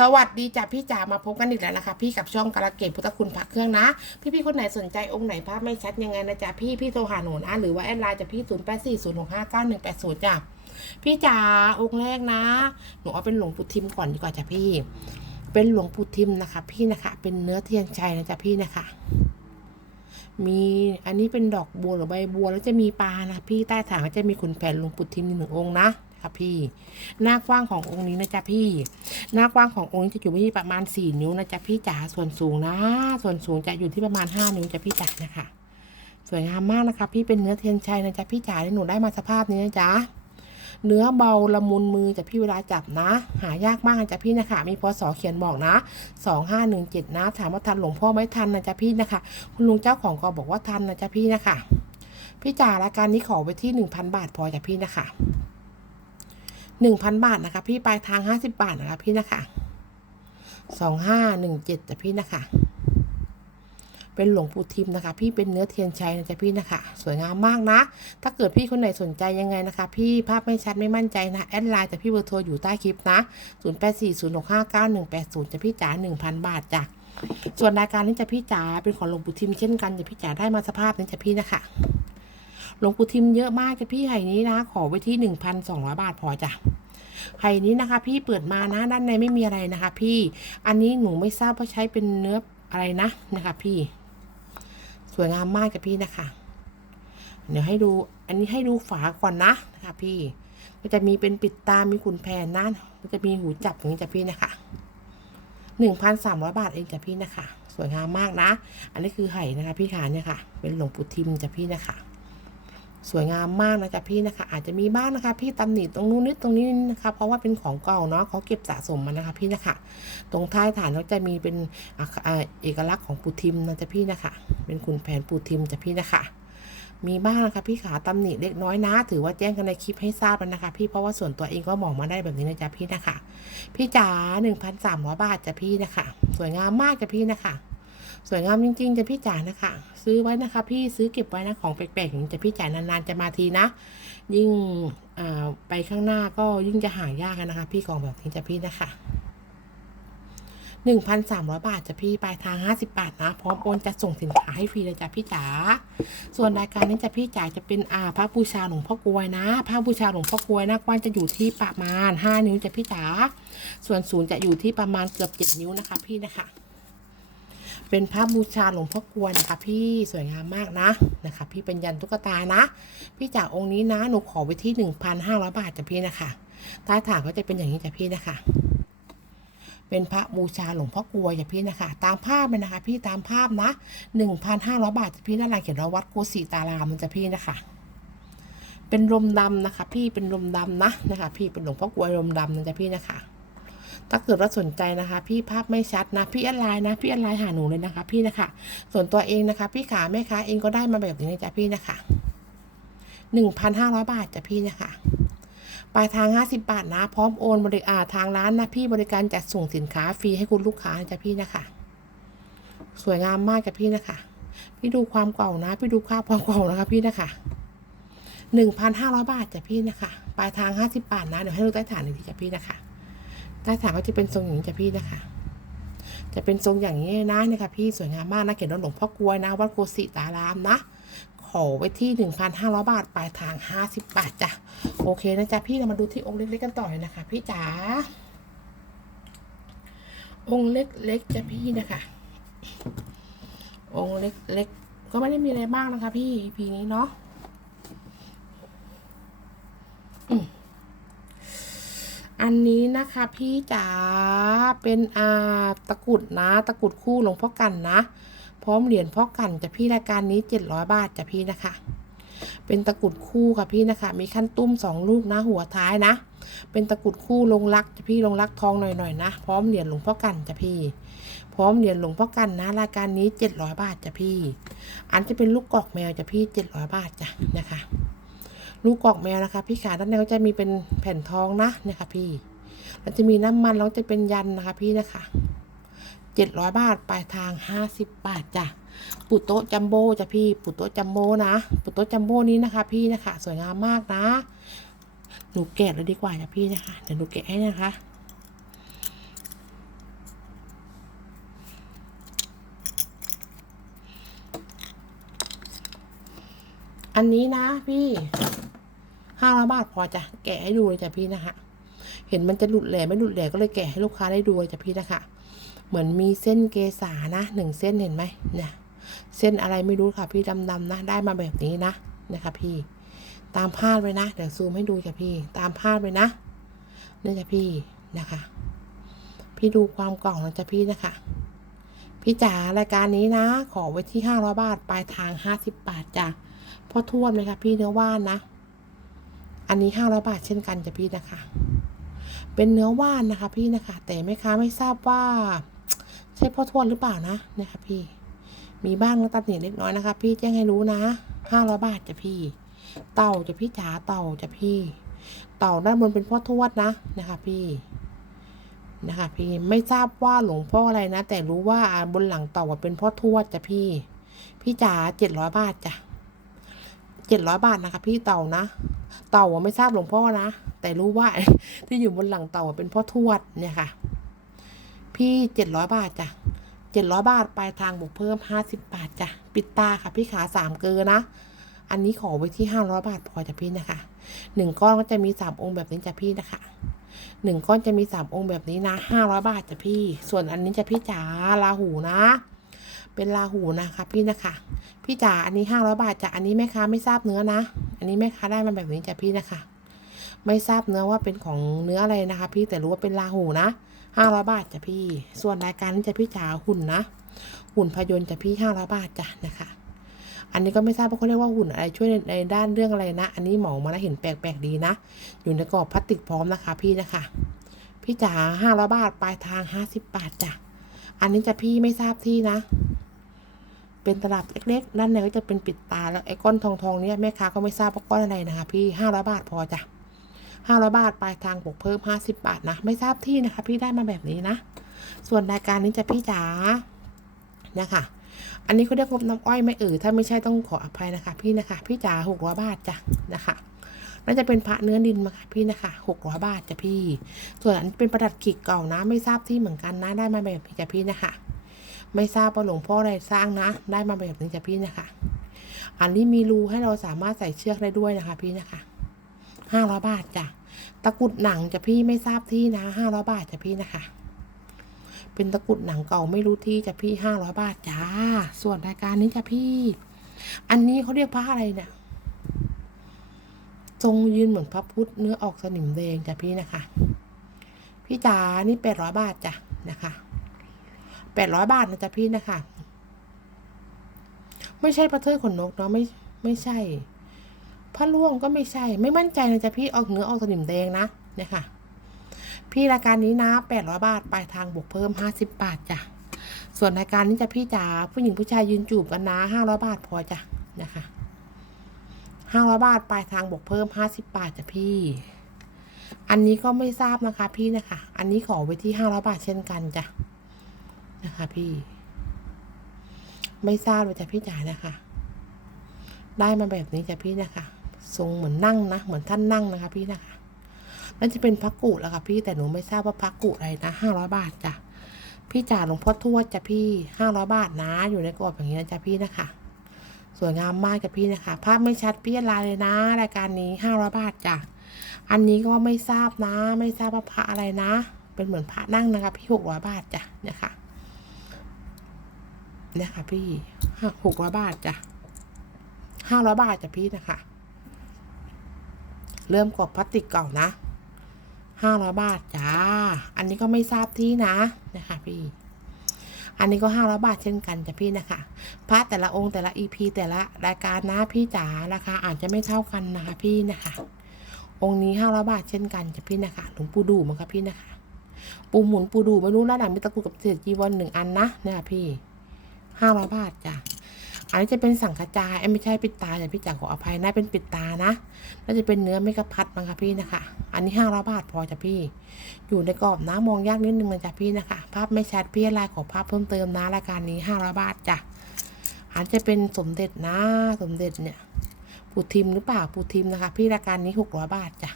สวัสดีจ้ะพี่จ๋ามาพบกันอีกแล้วนะคะพี่กับช่องกระเกตพุทธคุณพระเครื่องนะ พี่พี่ๆคนไหนสนใจองค์ไหนภาพไม่ชัดยังไงนะจ๊ะพี่พี่โทรหาหนูนะหรือว่าแอดไลน์จะพี่ศูนย์แปดสี่ศูนย์หกห้าเก้าหนึ่งแปดศูนย์จ้ะพี่จ๋าองค์แรกนะ หนูเอาเป็นหลวงปู่ทิมก่อนดีกว่าจ้ะพี่ เป็นหลวงปู่ทิมนะคะ พี่นะคะ เป็นเนื้อเทียนชัยนะจ๊ะพี่นะคะ มีอันนี้เป็นดอกบัวหรือใบบัวแล้วจะมีปลานะพี่ใต้ฐานก็จะมีขุนแผนหลวงปู่ทิมหนึ่งองค์นะ ครับพี่ หน้ากว้างขององค์นี้นะจ๊ะพี่ หน้ากว้างขององค์นี้จะอยู่ที่ประมาณ 4 นิ้วนะจ๊ะพี่จ๋าส่วนสูงนะ ส่วนสูงจะอยู่ที่ประมาณ 5 นิ้วจ้ะพี่จ๋านะคะ สวยงามมากนะคะ พี่เป็นเนื้อเทียนชัยนะจ๊ะพี่จ๋าที่หนูได้มาสภาพนี้นะจ๊ะเนื้อเบาละมุนมือจะพี่เวลาจับนะ หายากมากนะจ๊ะพี่นะคะ มีพศเขียนบอกนะ2517นะ ถามว่าทันหลวงพ่อไหม่ทันนะจ๊ะพี่นะคะ คุณลุงเจ้าของก็บอกว่าทันนะจ๊ะพี่นะคะ พี่จ๋ารายการนี้ขอไปที่1,000บาทพอจ้ะพี่นะคะ หนึ่งพันบาทนะคะ พี่ปลายทางห้าสิบบาทนะคะพี่นะคะสองห้าหนึ่งเจ็ดจ้ะพี่นะคะ เป็นหลวงปู่ทิมนะคะ พี่เป็นเนื้อเทียนชัยนะจ๊ะพี่นะคะ สวยงามมากนะ ถ้าเกิดพี่คนไหนสนใจยังไงนะคะ พี่ภาพไม่ชัดไม่มั่นใจนะแอดไลน์แต่พี่เบอร์โทรอยู่ใต้คลิปนะศูนย์แปดสี่ศูนย์หกห้าเก้าหนึ่งแปดศูนย์จะพี่จ๋าหนึ่งพันบาทจ้ะส่วนรายการนี้จะพี่จ๋าเป็นของหลวงปู่ทิมเช่นกันจะพี่จ๋าได้มาสภาพนี้จะพี่นะคะ หลวงปู่ทิมเยอะมากจ้ะพี่ไห่นี้นะ ขอไว้ที่หนึ่งพันสองร้อยบาทพอจ้ะไห่นี้นะคะ พี่เปิดมานะด้านในไม่มีอะไรนะคะ พี่ อันนี้หนูไม่ทราบว่าใช้เป็นเนื้ออะไรนะนะคะ พี่ สวยงามมากจ้ะพี่นะคะ เดี๋ยวให้ดู อันนี้ให้ดูฝาก่อนนะนะคะ พี่ก็จะมีเป็นปิดตา มีขุนแผนนะมันจะมีหูจับอย่างนี้จ้ะพี่นะคะหนึ่งพันสามร้อยบาทเองจ้ะพี่นะคะ สวยงามมากนะ อันนี้คือไห่นะคะ พี่ขาเนี่ยค่ะ เป็นหลวงปู่ทิมจ้ะพี่นะคะ สวยงามมากนะจ๊ะพี่นะคะ อาจจะมีบ้างนะคะ พี่ตำหนิตรงนู้นนิดตรงนี้นะคะ เพราะว่าเป็นของเก่าเนาะเขาเก็บสะสมมานะคะ พี่นะคะ ตรงท้ายฐานเขาจะมีเป็นเอกลักษณ์ของปูทิมนะจ๊ะพี่นะคะ เป็นขุนแผนปูทิมจ้ะพี่นะคะมีบ้างนะคะพี่ขาตำหนิเล็กน้อยนะ ถือว่าแจ้งกันในคลิปให้ทราบแล้วนะคะ พี่เพราะว่าส่วนตัวเองก็มองมาได้แบบนี้นะจ๊ะพี่นะคะ พี่จ๋าหนึ่งพันสามร้อยบาทจ้ะพี่นะคะ สวยงามมากจ้ะพี่นะคะ สวยงามจริงๆจะพี่จ๋านะคะ ซื้อไว้นะคะ พี่ซื้อเก็บไว้นะของแปลกๆอย่างจะพี่จ๋านานๆจะมาทีนะ ยิ่งไปข้างหน้าก็ยิ่งจะหายากนะคะ พี่ของแบบนี้จะพี่นะคะหนึ่งพันสามร้อยบาทจะพี่ปลายทางห้าสิบาทนะ พร้อมโอนจะส่งสินค้าให้ฟรีเลยจ้ะพี่จ๋าส่วนรายการนี้จะพี่จ๋าจะเป็นอาพระบูชาหลวงพ่อกลวยนะพระบูชาหลวงพ่อกลวยนะกว้างจะอยู่ที่ประมาณห้านิ้วจะพี่จ๋าส่วนศูนย์จะอยู่ที่ประมาณเกือบเจ็ดนิ้วนะคะพี่นะคะ เป็นพระบูชาหลวงพ่อกวนนะคะพี่สวยงามมากนะนะคะ พี่เป็นยันตุ๊กตานะ พี่จากองค์นี้นะหนูขอไว้ที่หนึ่งพันห้าร้อยบาทจ้ะพี่นะคะใต้ฐานก็จะเป็นอย่างนี้จ้ะพี่นะคะ เป็นพระบูชาหลวงพ่อกลวยจ้ะพี่นะคะ ตามภาพเลยนะคะ พี่ตามภาพนะหนึ่งพันห้าร้อยบาทจ้ะพี่ด้านหลังเขียนว่าวัดโกสีตารามนะจ้ะพี่นะคะเป็นลมดำนะคะ พี่เป็นลมดำนะนะคะ พี่เป็นหลวงพ่อกลวลมดำนะจ๊ะพี่นะคะ ถ้าเกิดว่าสนใจนะคะ พี่ภาพไม่ชัดนะพี่แอดไลน์นะพี่แอดไลน์หาหนูเลยนะคะ พี่นะคะส่วนตัวเองนะคะ พี่ขาแม่ค้าเองก็ได้มาแบบนี้นะจ้ะพี่นะคะหนึ่งพันห้าร้อยบาทจ้ะพี่นะคะปลายทางห้าสิบบาทนะ พร้อมโอนบริการทางร้านนะพี่บริการจัดส่งสินค้าฟรีให้คุณลูกค้าจ้ะพี่นะคะ สวยงามมากจ้ะพี่นะคะ พี่ดูความเก่านะ พี่ดูค่าความเก่านะคะพี่นะคะหนึ่งพันห้าร้อยบาทจ้ะพี่นะคะ ปลายทางห้าสิบบาทนะ เดี๋ยวให้ดูใต้ฐานหนึ่งจ้ะพี่นะคะ ใต้ฐานก็จะเป็นทรงอย่างนี้จ้ะพี่นะคะ จะเป็นทรงอย่างนี้นะเนี่ยค่ะพี่สวยงามมากนะเขียนว่าหลวงพ่อกลวยนะ วัดโกสิตารามนะขอไว้ที่หนึ่งพันห้าร้อยบาท ปลายทางห้าสิบบาทจ้ะ โอเคนะจ๊ะ พี่เรามาดูที่องค์เล็กๆกันต่อเลยนะคะ พี่จ๋า องค์เล็กๆจ้ะพี่นะคะ องค์เล็กๆ ก็ไม่ได้มีอะไรมากนะคะ พี่พีนี้เนาะ อันนี้นะคะพี่จ๋าเป็นอาตะกรุดนะ ตะกรุดคู่หลวงพ่อกันนะ พร้อมเหรียญพ่อกันจะพี่รายการนี้เจ็ดร้อยบาทจะพี่นะคะ เป็นตะกรุดคู่ค่ะพี่นะคะ มีขั้นตุ้มสองลูกนะ หัวท้ายนะ เป็นตะกรุดคู่ลงรักจะพี่ลงรักทองหน่อยๆนะ พร้อมเหรียญหลวงพ่อกันจะพี่ พร้อมเหรียญหลวงพ่อกันนะ รายการนี้เจ็ดร้อยบาทจะพี่ อันจะเป็นลูกกอกแมวจะพี่เจ็ดร้อยบาทจ้ะนะคะ ลูกกอกแมวนะคะ พี่ขาด้านในก็จะมีเป็นแผ่นทองนะเนี่ยค่ะพี่ แล้วจะมีน้ำมันแล้วจะเป็นยันนะคะ พี่นะคะเจ็ดร้อยบาทปลายทางห้าสิบบาทจ้ะปุโตจัมโบ้จ้ะพี่ปุโตจัมโบ้นะปุโตจัมโบ้นี้นะคะ พี่นะคะ สวยงามมากนะ หนูแกะเลยดีกว่าจ้ะพี่นะคะเดี๋ยวหนูแกะให้นะคะอันนี้นะพี่ ห้าร้อยบาทพอจะแกะให้ดูเลยจ้ะพี่นะคะเห็นมันจะหลุดแหล่ไม่หลุดแหล่ก็เลยแกะให้ลูกค้าได้ดูเลยจ้ะพี่นะคะเหมือนมีเส้นเกษานะหนึ่งเส้นเห็นไหมเนี่ยเส้นอะไรไม่รู้ค่ะพี่ดำๆนะ ได้มาแบบนี้นะนะคะพี่ ตามพาดไว้นะ เดี๋ยวซูมให้ดูจ้ะพี่ ตามพาดไว้นะนี่จ้ะพี่นะคะ พี่ดูความกล่องนะจ้ะพี่นะคะพี่จ๋ารายการนี้นะ ขอไว้ที่ห้าร้อยบาทปลายทางห้าสิบบาทจ้ะพอท่วดเลยค่ะพี่เนื้อว่านนะ อันนี้ห้าร้อยบาทเช่นกันจ้ะพี่นะคะ เป็นเนื้อว่านนะคะ พี่นะคะ แต่แม่ค้าไม่ทราบว่า ใช่พ่อทวดหรือเปล่านะนะคะพี่ มีบ้างแล้วตัดหนีเล็กน้อยนะคะ พี่แจ้งให้รู้นะห้าร้อยบาทจ้ะพี่ เต่าจ้ะพี่จ๋าเต่าจ้ะพี่ เต่าด้านบนเป็นพ่อทวดนะนะคะพี่นะคะพี่ไม่ทราบว่าหลวงพ่ออะไรนะ แต่รู้ว่าบนหลังเต่าเป็นพ่อทวดจ้ะพี่ พี่จ๋าเจ็ดร้อยบาทจ้ะเจ็ดร้อยบาทนะคะ พี่เต่านะ เต่าไม่ทราบหลวงพ่อนะ แต่รู้ว่าที่อยู่บนหลังเต่าเป็นพ่อทวดเนี่ยค่ะ พี่เจ็ดร้อยบาทจ้ะเจ็ดร้อยบาทปลายทางบวกเพิ่มห้าสิบบาทจ้ะปิดตาค่ะ พี่ขาสามเกลอนะ อันนี้ขอไว้ที่ห้าร้อยบาทพอจ้ะพี่นะคะหนึ่งก้อนก็จะมีสามองค์แบบนี้จ้ะพี่นะคะหนึ่งก้อนจะมีสามองค์แบบนี้นะห้าร้อยบาทจ้ะพี่ ส่วนอันนี้จะพี่จ๋าลาหูนะ เป็นลาหูนะคะพี่นะคะ พี่จ๋าอันนี้ห้าร้อยบาทจ้ะอันนี้แม่ค้าไม่ทราบเนื้อนะ อันนี้แม่ค้าได้มาแบบนี้จ้ะพี่นะคะ ไม่ทราบเนื้อว่าเป็นของเนื้ออะไรนะคะ พี่แต่รู้ว่าเป็นลาหูนะห้าร้อยบาทจ้ะพี่ ส่วนรายการนี้จะพี่จ๋าหุ่นนะ หุ่นพยนต์จะพี่ห้าร้อยบาทจ้ะนะคะ อันนี้ก็ไม่ทราบว่าเขาเรียกว่าหุ่นอะไรช่วยในด้านเรื่องอะไรนะ อันนี้หมอมาแล้วเห็นแปลกๆดีนะ อยู่ในกรอบพลาสติกพร้อมนะคะ พี่นะคะพี่จ๋าห้าร้อยบาท ปลายทางห้าสิบบาทจ้ะ อันนี้จะพี่ไม่ทราบที่นะ เป็นตลับเล็กๆ ด้านในก็จะเป็นปิดตาแล้วไอ้ก้อนทองๆเนี่ยแม่ค้าก็ไม่ทราบว่าก้อนอะไรนะคะพี่ห้าร้อยบาทพอจ้ะห้าร้อยบาทปลายทางบวกเพิ่มห้าสิบบาทนะ ไม่ทราบที่นะคะ พี่ได้มาแบบนี้นะ ส่วนรายการนี้จะพี่จ๋าเนะคะอันนี้เขาเรียกงบน้ำอ้อยไม่เอ่ยถ้าไม่ใช่ต้องขออภัยนะคะ พี่นะคะ พี่จ๋าหกร้อยบาทจ้ะนะคะน่าจะเป็นพระเนื้อดินมาค่ะพี่นะคะหกร้อยบาทจ้ะพี่ ส่วนอันเป็นประดับขีดเก่านะ ไม่ทราบที่เหมือนกันนะได้มาแบบนี้จ้ะพี่นะคะ ไม่ทราบว่าหลวงพ่ออะไรสร้างนะ ได้มาแบบนี้จ้ะพี่นะคะ อันนี้มีรูให้เราสามารถใส่เชือกได้ด้วยนะคะพี่นะคะห้าร้อยบาทจ้ะตะกุดหนังจ้ะพี่ไม่ทราบที่นะห้าร้อยบาทจ้ะพี่นะคะ เป็นตะกุดหนังเก่าไม่รู้ที่จ้ะพี่ห้าร้อยบาทจ้า ส่วนรายการนี้จ้ะพี่ อันนี้เขาเรียกพระอะไรเนี่ยทรงยืนเหมือนพระพุทธเนื้อออกสนิมแดงจ้ะพี่นะคะ พี่จ๋านี่แปดร้อยบาทจ้ะนะคะ แปดร้อยบาทนะจ๊ะพี่นะคะ ไม่ใช่พระเทิดขนนกเนาะไม่ไม่ใช่พระล่วงก็ไม่ใช่ ไม่มั่นใจนะจ๊ะพี่ออกเนื้อออกสนิมแดงนะเนี่ยค่ะ พี่รายการนี้นะแปดร้อยบาทปลายทางบวกเพิ่มห้าสิบบาทจ้ะส่วนรายการนี้จะพี่จ๋าผู้หญิงผู้ชายยืนจูบกันนะห้าร้อยบาทพอจ้ะนะคะห้าร้อยบาทปลายทางบวกเพิ่มห้าสิบบาทจ้ะพี่ อันนี้ก็ไม่ทราบนะคะพี่นะคะ อันนี้ขอไว้ที่ห้าร้อยบาทเช่นกันจ้ะ นะคะพี่ ไม่ทราบเลยจ้ะพี่จ๋านะคะ ได้มาแบบนี้จ้ะพี่นะคะ ทรงเหมือนนั่งนะ เหมือนท่านนั่งนะคะ พี่นะคะนั่นจะเป็นพักกุแล้วค่ะพี่แต่หนูไม่ทราบว่าพักกุอะไรนะห้าร้อยบาทจ้ะพี่จ๋าหลวงพ่อทวดจ้ะพี่ห้าร้อยบาทนะ อยู่ในกรอบอย่างนี้นะจ้ะพี่นะคะ สวยงามมากจ้ะพี่นะคะ ภาพไม่ชัดพี่ลายเลยนะ รายการนี้ห้าร้อยบาทจ้ะอันนี้ก็ไม่ทราบนะ ไม่ทราบว่าพระอะไรนะ เป็นเหมือนพระนั่งนะคะ พี่หกร้อยบาทจ้ะเนี่ยค่ะ เนี่ยค่ะพี่หกร้อยบาทจ้ะห้าร้อยบาทจ้ะพี่นะคะ เริ่มกดพลาสติกเก่านะห้าร้อยบาทจ้า อันนี้ก็ไม่ทราบที่นะนะคะพี่ อันนี้ก็ห้าร้อยบาทเช่นกันจ้ะพี่นะคะ พระแต่ละองค์แต่ละอีพีแต่ละรายการนะพี่จ๋าราคาอาจจะไม่เท่ากันนะคะพี่นะคะ องค์นี้ห้าร้อยบาทเช่นกันจ้ะพี่นะคะหลวงปู่ดูมั้งคะพี่นะคะ ปูหมุนปูดูไม่รู้ด้านหลังมีตะกุกับเศษจีวรหนึ่งอันนะเนี่ยพี่ ห้าร้อยบาทจ้ะอันนี้จะเป็นสังขจายไม่ใช่ปิดตาแต่พี่จ๋าขออภัยนะเป็นปิดตานะน่าจะเป็นเนื้อไม่กระพัดมั้งคะพี่นะคะ อันนี้ห้าร้อยบาทพอจ้ะพี่ อยู่ในกรอบนะมองยากนิดนึงนะจ๊ะพี่นะคะ ภาพไม่ชัดพี่ลายขอภาพเพิ่มเติมนะรายการนี้ห้าร้อยบาทจ้ะอันจะเป็นสมเด็จนะสมเด็จเนี่ยปูทิมหรือเปล่าปูทิมนะคะ พี่รายการนี้หกร้อยบาทจ้ะ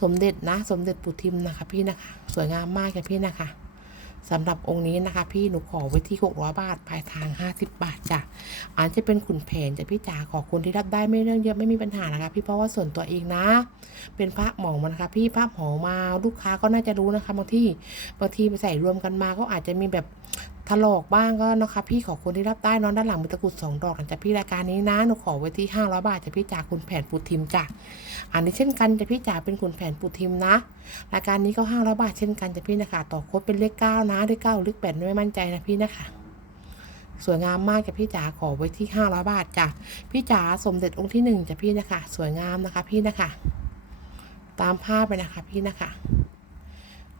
สมเด็จนะ สมเด็จปูทิมนะคะ พี่นะคะ สวยงามมากจ้ะพี่นะคะ สำหรับองค์นี้นะคะ พี่หนูขอไว้ที่600บาทปลายทาง 50 บาทจ้ะอันจะเป็นขุนแผนจะพี่จ๋าขอคนที่รับได้ไม่เรื่องเยอะไม่มีปัญหานะคะ พี่เพราะว่าส่วนตัวเองนะ เป็นพระหมองมันนะคะพี่พระหมองมาลูกค้าก็น่าจะรู้นะคะบางที่บางทีไปใส่รวมกันมาก็อาจจะมีแบบ ถลอกบ้างก็นะคะพี่ขอคนที่รับได้นอนด้านหลังมีตะกรุดสองดอกหลังจากพี่รายการนี้นะหนูขอไว้ที่500บาทจากพี่จ๋าคุณแผนปูทิมจ้ะอันนี้เช่นกันจะพี่จ๋าเป็นขุนแผนปูทิมนะ รายการนี้ก็500บาทเช่นกันจะพี่นะคะต่อโค้ดเป็นเลข9นะเลข9หรือเลข8ไม่มั่นใจนะพี่นะคะสวยงามมากจ้ะพี่จ๋าขอไว้ที่ 500 บาทจ้ะพี่จ๋าสมเด็จองค์ที่หนึ่งจ้ะพี่นะคะ สวยงามนะคะพี่นะคะ ตามภาพไปนะคะพี่นะคะ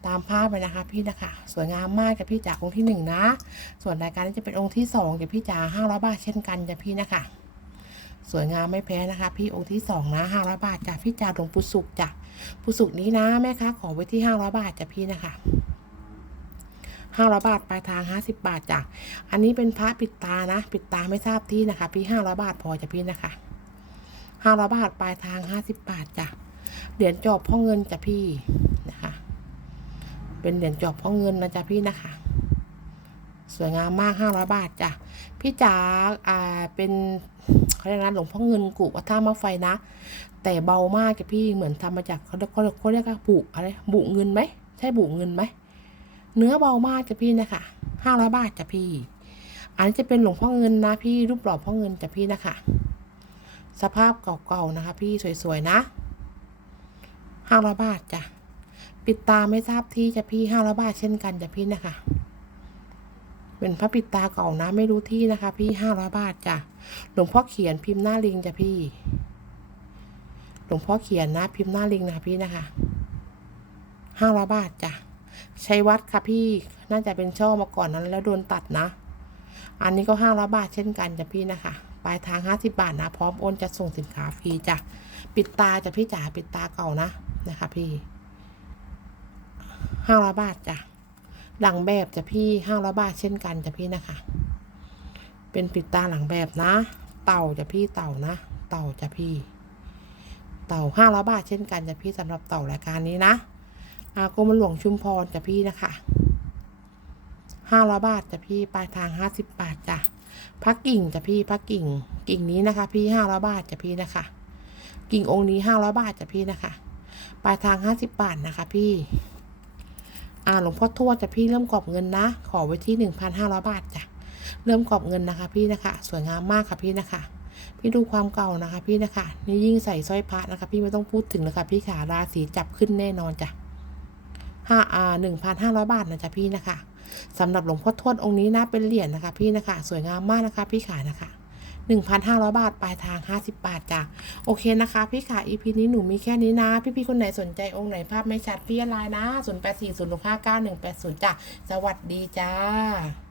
ตามภาพไปนะคะพี่นะคะ สวยงามมากจ้ะพี่จ๋าองค์ที่หนึ่งนะ ส่วนรายการนี้จะเป็นองค์ที่สองจ้ะพี่จ๋า500บาทเช่นกันจ้ะพี่นะคะ สวยงามไม่แพ้นะคะ พี่องค์ที่สองนะ500บาทจ้ะพี่จ๋าหลวงปู่สุขจ้ะปู่สุขนี้นะแม่ค้าขอไว้ที่500บาทจ้ะพี่นะคะห้าร้อยบาทปลายทางห้าสิบบาทจ้ะอันนี้เป็นพระปิดตานะ ปิดตาไม่ทราบที่นะคะ พี่ห้าร้อยบาทพอจะพี่นะคะห้าร้อยบาทปลายทางห้าสิบบาทจ้ะเหรียญจอบพ่อเงินจ้ะพี่นะคะ เป็นเหรียญจอบพ่อเงินนะจ๊ะพี่นะคะ สวยงามมากห้าร้อยบาทจ้ะพี่จ๋าอ่าเป็นเขาเรียกนะหลวงพ่อเงินกุวัดท่ามะไฟนะ แต่เบามากจ้ะพี่เหมือนทำมาจากเขาเรียกเขาเรียกเขาเรียกว่าบุอะไรบุเงินไหมใช่บุเงินไหมเนื้อเบามากจ้ะพี่นะคะห้าร้อยบาทจ้ะพี่ อันนี้จะเป็นหลวงพ่อเงินนะพี่รูปหล่อพ่อเงินจ้ะพี่นะคะสภาพเก่าๆนะคะ พี่สวยๆนะห้าร้อยบาทจ้ะ ปิดตาไม่ทราบที่จะพี่ห้าร้อยบาทเช่นกันจะพี่นะคะ เป็นพระปิดตาเก่านะไม่รู้ที่นะคะ พี่ห้าร้อยบาทจ้ะหลวงพ่อเขียนพิมพ์หน้าลิงจ้ะพี่ หลวงพ่อเขียนนะ พิมพ์หน้าลิงนะคะพี่นะคะห้าร้อยบาทจ้ะชัยวัดค่ะพี่น่าจะเป็นช่อมาก่อนนั้น แล้วโดนตัดนะ อันนี้ก็ห้าร้อยบาทเช่นกันจ้ะพี่นะคะปลายทางห้าสิบาทนะ พร้อมโอนจะส่งสินค้าฟรีจ้ะ ปิดตาจ้ะพี่จ๋าปิดตาเก่านะนะคะพี่ ห้าร้อยบาทจ้ะหลังแบบจะพี่ห้าร้อยบาทเช่นกันจะพี่นะคะ เป็นปิดตาหลังแบบนะ เต่าจะพี่เต่านะ เต่าจะพี่ เต่าห้าร้อยบาทเช่นกันจะพี่สำหรับเต่ารายการนี้นะอากรมหลวงชุมพรจะพี่นะคะห้าร้อยบาทจะพี่ปลายทางห้าสิบบาทจ้ะพักกิ่งจะพี่พักกิ่งกิ่งนี้นะคะ พี่ห้าร้อยบาทจะพี่นะคะ กิ่งองค์นี้ห้าร้อยบาทจะพี่นะคะ ปลายทางห้าสิบบาทนะคะ พี่ อ่าหลวงพ่อทวดจะพี่เริ่มกรอบเงินนะ ขอไว้ที่หนึ่งพันห้าร้อยบาทจ้ะเริ่มกรอบเงินนะคะ พี่นะคะ สวยงามมากค่ะพี่นะคะ พี่ดูความเก่านะคะ พี่นะคะนี่ยิ่งใส่สร้อยพระนะคะ พี่ไม่ต้องพูดถึงนะคะพี่ขาราศีจับขึ้นแน่นอนจ้ะห้าอ่าหนึ่งพันห้าร้อยบาทนะจ๊ะพี่นะคะสำหรับหลวงพ่อทวดองค์นี้นะเป็นเหรียญนะคะ พี่นะคะ สวยงามมากนะคะ พี่ขานะคะ หนึ่งพันห้าร้อยบาท ปลายทางห้าสิบบาทจ้ะ โอเคนะคะ พี่ขายอีพีนี้หนูมีแค่นี้นะ พี่พี่ๆคนไหนสนใจองค์ไหนภาพไม่ชัดพี่ไลน์นะศูนย์แปดสี่ศูนย์หกห้าเก้าหนึ่งแปดศูนย์จ้ะ สวัสดีจ้า